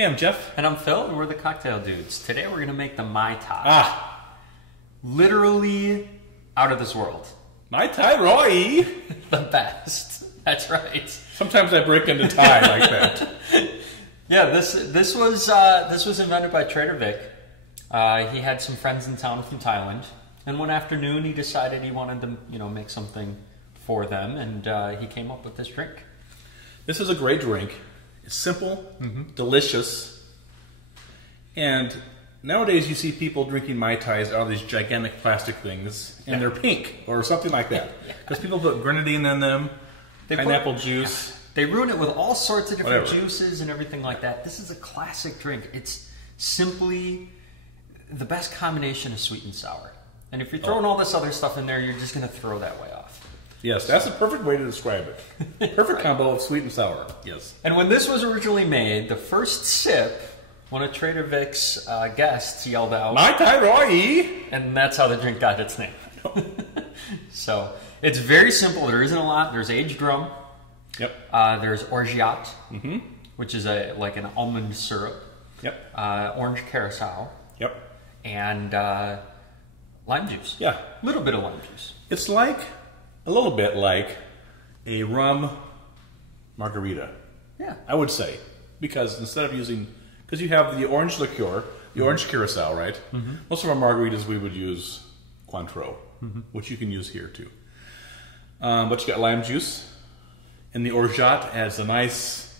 Hey, I'm Jeff. And I'm Phil, and we're the Cocktail Dudes. Today we're going to make the Mai Tai. Literally out of this world. Mai Tai Roy. The best. That's right. Sometimes I break into Thai like that. Yeah, this was invented by Trader Vic. He had some friends in town from Thailand, and one afternoon he decided he wanted to, make something for them, and he came up with this drink. This is a great drink. It's simple, delicious, and nowadays you see people drinking Mai Tais out of these gigantic plastic things, and they're pink or something like that. Because people put grenadine in them, pineapple juice. They ruin it with all sorts of different juices and everything like that. This is a classic drink. It's simply the best combination of sweet and sour. And if you're throwing all this other stuff in there, you're just going to throw that way off. Yes, that's a perfect way to describe it. Perfect combo of sweet and sour. Yes. And when this was originally made, the first sip, one of Trader Vic's guests yelled out, Mai Tai Roy! And that's how the drink got its name. So, it's very simple. There isn't a lot. There's aged rum. Yep. There's orgeat, which is like an almond syrup. Yep. Orange curacao. Yep. And lime juice. Yeah. A little bit of lime juice. It's like, a little bit like a rum margarita. Yeah. I would say. Because instead of using, because you have the orange liqueur, the orange curacao, right? Most of our margaritas we would use Cointreau, which you can use here too. But you got lime juice, and the orgeat adds a nice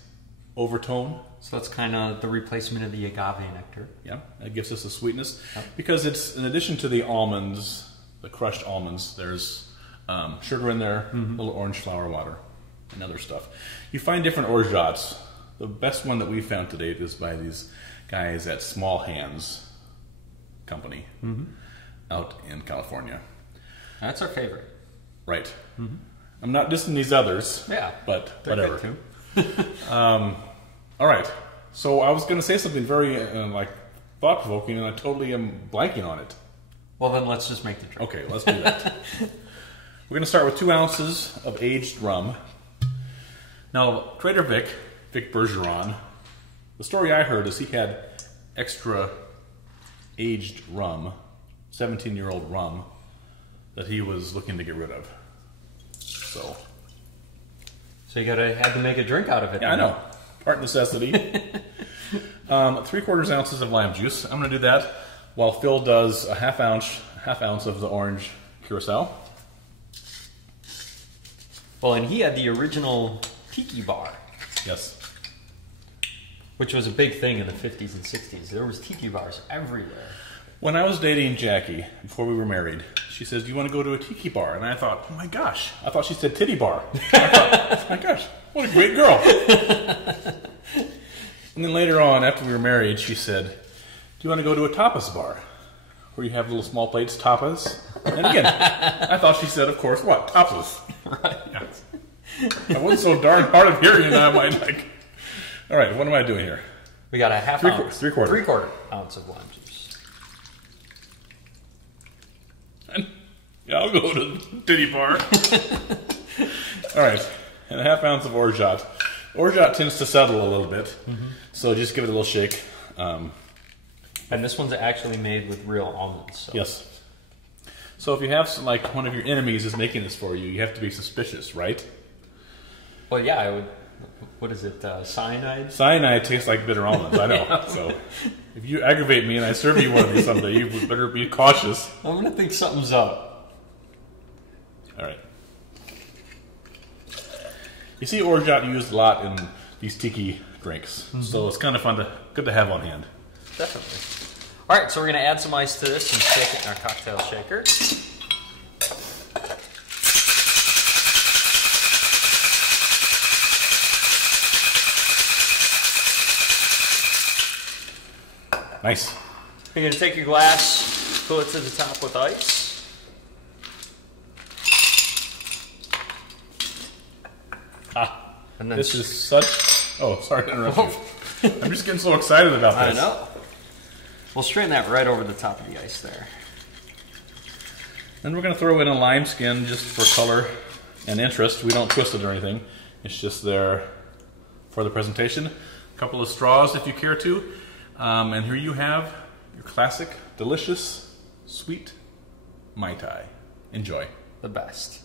overtone. So that's kind of the replacement of the agave nectar. Yeah, that gives us a sweetness. Because it's, in addition to the almonds, the crushed almonds, there's sugar in there, a little orange flower water, and other stuff. You find different orgeats. The best one that we found to date is by these guys at Small Hands Company out in California. That's our favorite. Right. I'm not dissing these others. Yeah, but they're whatever. good too. All right. So I was going to say something very thought-provoking, and I totally am blanking on it. Well, then let's just make the drink. Okay, let's do that. We're going to start with 2 ounces of aged rum. Now, Trader Vic Bergeron, the story I heard is he had extra aged rum, 17-year-old rum, that he was looking to get rid of. So you had to make a drink out of it. Yeah, I know. Part necessity. 3/4 ounces of lime juice. I'm going to do that while Phil does a half ounce of the orange curacao. Well, and he had the original Tiki bar. Yes. Which was a big thing in the 50s and 60s. There was Tiki bars everywhere. When I was dating Jackie, before we were married, she says, do you want to go to a Tiki bar? And I thought, oh my gosh. I thought she said titty bar. I thought, oh my gosh, what a great girl. And then later on, after we were married, she said, do you want to go to a tapas bar? Where you have little small plates, tapas. And again, I thought she said, of course, what? Tapas. Right. Yeah. I wasn't so darn hard of hearing that I might like. All right, what am I doing here? We got a half ounce. 3/4 ounce of lime juice. And, yeah, I'll go to the titty bar. All right, and a half ounce of orgeat. Orgeat tends to settle a little bit, so just give it a little shake. And this one's actually made with real almonds. So. Yes. So if you have like one of your enemies is making this for you, you have to be suspicious, right? Well, yeah, I would. What is it? Cyanide? Cyanide tastes like bitter almonds. I know. Yeah. So if you aggravate me and I serve you one of these someday, you better be cautious. I'm gonna think something's up. All right. You see orgeat used a lot in these tiki drinks, so it's kind of good to have on hand. Definitely. All right, so we're going to add some ice to this and shake it in our cocktail shaker. Nice. You're going to take your glass, fill it to the top with ice. And then this is such... Oh, sorry to interrupt you. I'm just getting so excited about this. I know. We'll strain that right over the top of the ice there. Then we're going to throw in a lime skin just for color and interest. We don't twist it or anything. It's just there for the presentation. couple of straws if you care to. And here you have your classic, delicious, sweet Mai Tai. Enjoy. The best.